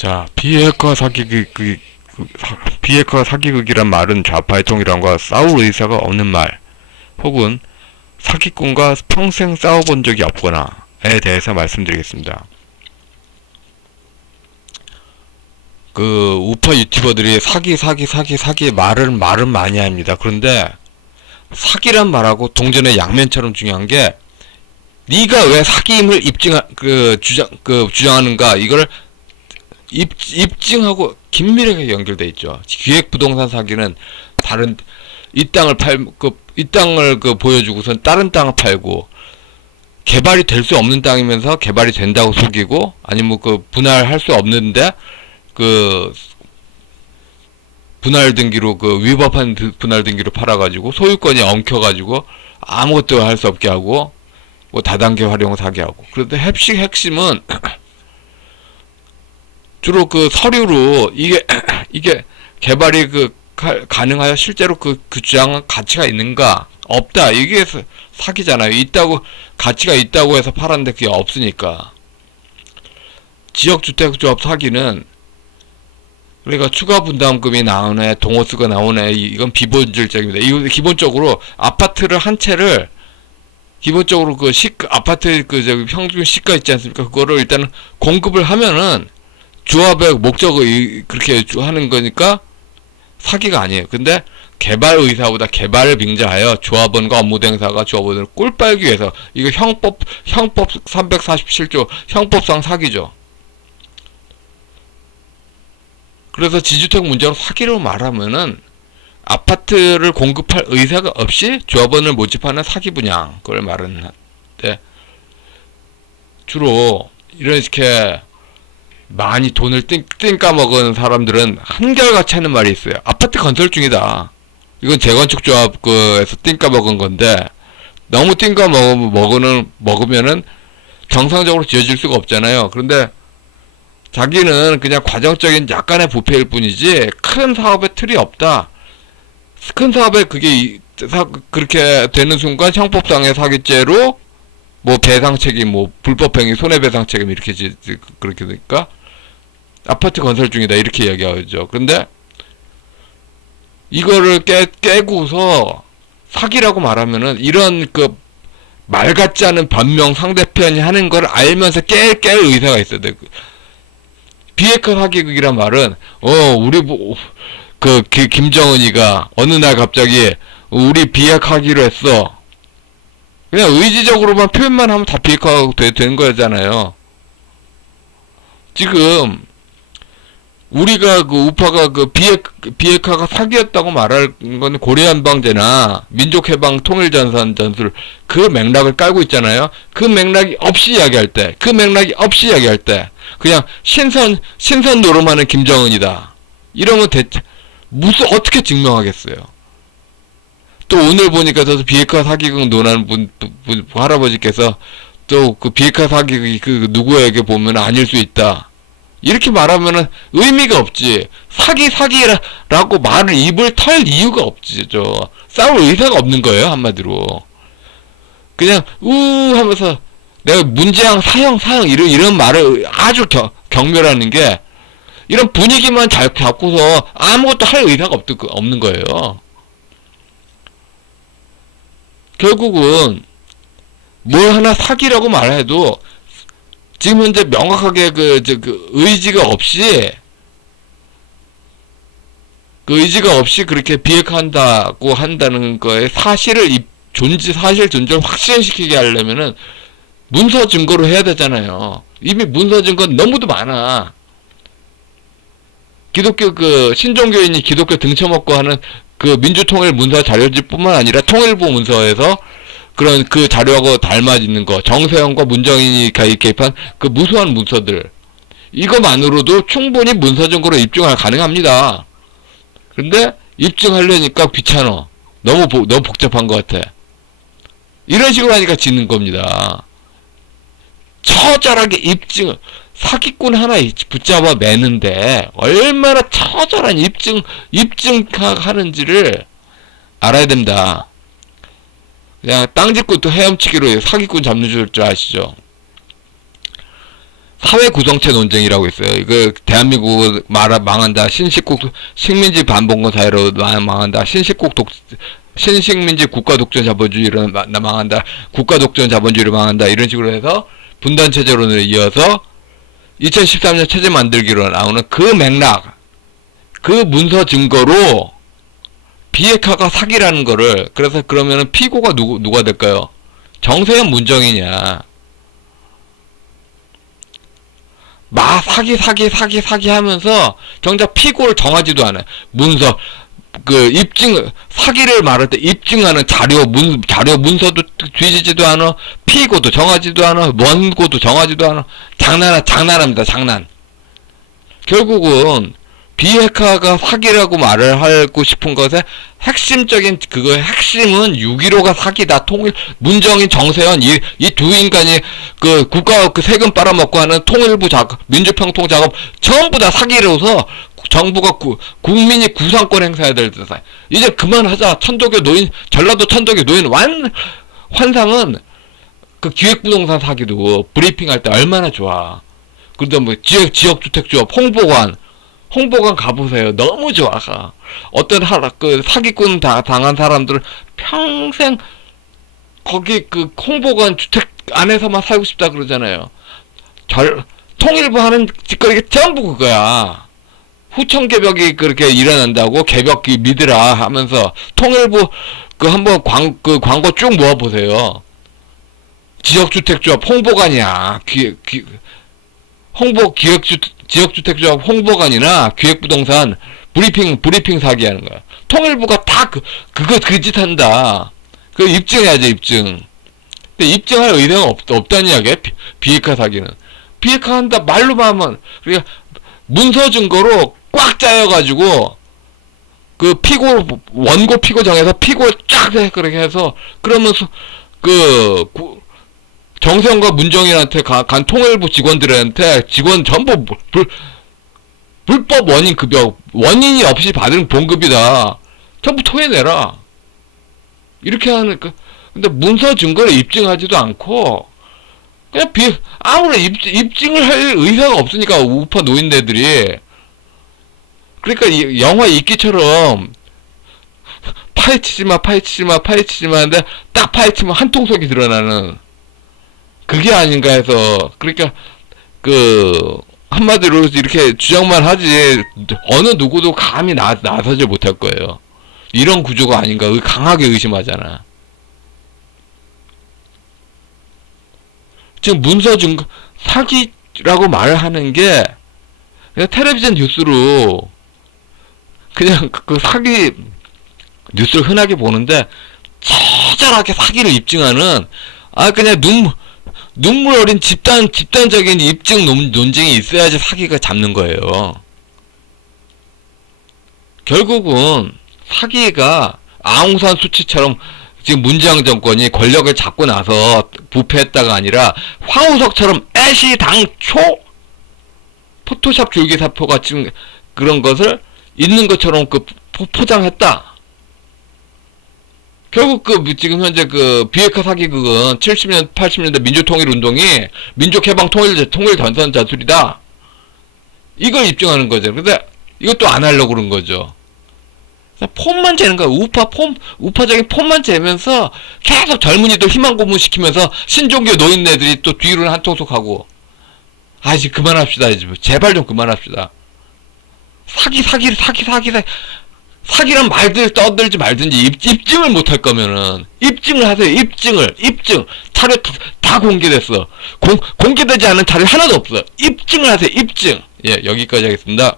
자, 비핵화 사기극이란 말은 좌파의 통일함과 싸울 의사가 없는 말, 혹은 사기꾼과 평생 싸워본 적이 없거나에 대해서 말씀드리겠습니다. 그 우파 유튜버들이 사기 말은 많이 합니다. 그런데 사기란 말하고 동전의 양면처럼 중요한 게, 네가 왜 사기임을 주장하는가, 이걸 입증하고 긴밀하게 연결돼 있죠. 기획부동산 사기는 다른 이 땅을 보여주고선 다른 땅을 팔고, 개발이 될 수 없는 땅이면서 개발이 된다고 속이고, 아니면 분할할 수 없는데 분할 등기로 위법한 분할 등기로 팔아가지고 소유권이 엉켜가지고 아무것도 할 수 없게 하고, 뭐 다단계 활용 사기하고. 그런데 핵심은 주로 서류로 이게 개발이 가능하여 실제로 그 주장은 가치가 있는가 없다, 이게 사기잖아요. 가치가 있다고 해서 팔았는데 그게 없으니까. 지역주택조합 사기는, 그러니까 추가 분담금이 나오네, 동호수가 나오네, 이건 비본질적입니다. 이거 기본적으로 아파트를 한 채를, 기본적으로 아파트 평균 시가 있지 않습니까? 그거를 일단 공급을 하면은 조합의 목적을 그렇게 하는 거니까 사기가 아니에요. 근데 개발 의사보다 개발을 빙자하여 조합원과 업무대행사가 조합원을 꿀빨기 위해서, 이거 형법 347조 형법상 사기죠. 그래서 지주택 문제로 사기로 말하면은 아파트를 공급할 의사가 없이 조합원을 모집하는 사기 분양, 그걸 말하는데, 주로 이렇게 많이 돈을 띵까먹은 사람들은 한결같이 하는 말이 있어요. 아파트 건설 중이다. 이건 재건축조합에서 띵까먹은 건데, 너무 띵까먹으면은 정상적으로 지어질 수가 없잖아요. 그런데 자기는 그냥 과정적인 약간의 부패일 뿐이지 큰 사업의 틀이 없다. 큰 사업에 그렇게 되는 순간 형법상의 사기죄로 뭐 배상 책임, 뭐 불법행위 손해배상 책임, 그렇게 되니까 아파트 건설 중이다, 이렇게 이야기하죠. 근데 이거를 깨고서 사기라고 말하면은, 이런 말 같지 않은 변명 상대편이 하는 걸 알면서 깰 의사가 있어야 돼. 비핵화 사기극이란 말은, 김정은이가 어느 날 갑자기 우리 비핵화하기로 했어, 그냥 의지적으로만 표현만 하면 다 비핵화가 되는 거잖아요. 지금 우리가 우파가 비핵화가 사기였다고 말할 건 고려한방제나 민족해방 통일전선 전술, 그 맥락을 깔고 있잖아요. 그 맥락이 없이 이야기할 때 그냥 신선 노름하는 김정은이다, 이러면 어떻게 증명하겠어요? 또 오늘 보니까 저도 비핵화 사기극 논하는 분 할아버지께서 또 비핵화 사기극이 누구에게 보면 아닐 수 있다, 이렇게 말하면은 의미가 없지. 사기라고 입을 털 이유가 없지. 싸울 의사가 없는 거예요, 한마디로. 그냥 하면서 내가 문재양 사형 이런 말을 아주 경멸하는 게, 이런 분위기만 잘 잡고서 아무것도 할 의사가 없는 거예요. 결국은 뭘 하나 사기라고 말해도 지금 현재 명확하게 의지가 없이 그렇게 비핵화한다고 한다는 거에 사실 존재를 확신시키게 하려면은 문서 증거로 해야 되잖아요. 이미 문서 증거는 너무도 많아. 기독교 신종교인이 기독교 등쳐먹고 하는 민주통일 문서 자료집뿐만 아니라 통일부 문서에서 그런 자료하고 닮아 있는 거, 정세현과 문정인이 개입한 무수한 문서들, 이거만으로도 충분히 문서 증거로 입증이 가능합니다. 근데 입증하려니까 귀찮아. 너무 복잡한 것 같아. 이런 식으로 하니까 지는 겁니다. 처절하게 사기꾼 하나 붙잡아 매는데 얼마나 처절한 입증하는지를 알아야 된다. 그냥 땅 짚고 또 헤엄치기로 사기꾼 잡는 줄 아시죠? 사회 구성체 논쟁이라고 있어요. 이거 대한민국 망한다. 식민지 반봉건 사회로 망한다. 신식민지 국가 독재 자본주의로 망한다. 국가 독재 자본주의로 망한다. 이런 식으로 해서 분단 체제론을 이어서 2013년 체제 만들기로 나오는 그 맥락, 그 문서 증거로 비핵화가 사기라는 거를, 그래서 그러면은 피고가 누가 될까요? 정세현 문정이냐. 사기 하면서 정작 피고를 정하지도 않아요. 문서, 사기를 말할 때 입증하는 자료 문서도 뒤지지도 않아, 피고도 정하지도 않아, 원고도 정하지도 않아. 장난합니다, 장난. 결국은 비핵화가 사기라고 말을 하고 싶은 것의 핵심적인 핵심은 6.15가 사기다. 문정인, 정세현 이 두 인간이 국가 세금 빨아먹고 하는 통일부 작업, 민주평통 작업 전부 다 사기로서 정부가 국민이 구상권 행사해야 될 때 이제 그만하자. 전라도 천도교 노인 환상은 기획부동산 사기도 브리핑할 때 얼마나 좋아. 그러다 지역주택조합 홍보관 가보세요. 너무 좋아. 어떤 사기꾼 당한 사람들은 평생 거기 홍보관 주택 안에서만 살고 싶다 그러잖아요. 통일부 하는 짓거리가 전부 그거야. 후천개벽이 그렇게 일어난다고 개벽 믿으라 하면서 통일부 한번 광고 쭉 모아보세요. 지역주택조합 홍보관이야. 지역주택조합 홍보관이나 기획부동산 브리핑 사기하는 거야. 통일부가 다 그 짓 한다. 입증해야죠, 입증. 근데 입증할 의뢰가 없다는 이야기야, 비핵화 사기는. 비핵화 한다, 말로만 하면, 그러니까 문서 증거로 꽉 짜여가지고, 원고 피고 정해서 피고를 쫙 해, 그렇게 해서, 그러면서, 정세현과 문정인한테 간 통일부 직원들한테 직원 전부 불법 원인 급여, 원인이 없이 받은 봉급이다. 전부 토해내라. 이렇게 하니까. 근데 문서 증거를 입증하지도 않고, 그냥 아무런 입증을 할 의사가 없으니까, 우파 노인네들이. 그러니까 영화 이끼처럼, 파헤치지마 하는데, 딱 파헤치면 한 통속이 드러나는, 그게 아닌가 해서. 그러니까 한마디로 이렇게 주장만 하지 어느 누구도 감히 나서지 못할 거예요. 이런 구조가 아닌가 강하게 의심하잖아. 지금 문서 증거 사기라고 말을 하는 게 그냥 텔레비전 뉴스로 그냥 사기 뉴스를 흔하게 보는데 처절하게 사기를 입증하는 그냥 눈물 어린 집단적인 입증 논쟁이 있어야지 사기가 잡는 거예요. 결국은 사기가 아웅산 수치처럼 지금 문재인 정권이 권력을 잡고 나서 부패했다가 아니라 황우석처럼 애시당초 포토샵 줄기사표 같은 그런 것을 있는 것처럼 포장했다. 결국 지금 현재 비핵화 사기극은 70년, 80년대 민주통일운동이 민족해방 통일 전선 자술이다. 이걸 입증하는 거죠. 근데 이것도 안 하려고 그런 거죠. 폼만 재는 거야. 우파적인 폼만 재면서 계속 젊은이들 희망 고문시키면서 신종교 노인네들이 또 뒤로는 한통속하고. 이제 그만합시다. 이제 제발 좀 그만합시다. 사기란 말들 떠들지 말든지 입증을 못할 거면은 입증을 하세요. 입증 자료 다 공개됐어. 공개되지 않은 자료 하나도 없어. 입증을 하세요. 입증. 예, 여기까지 하겠습니다.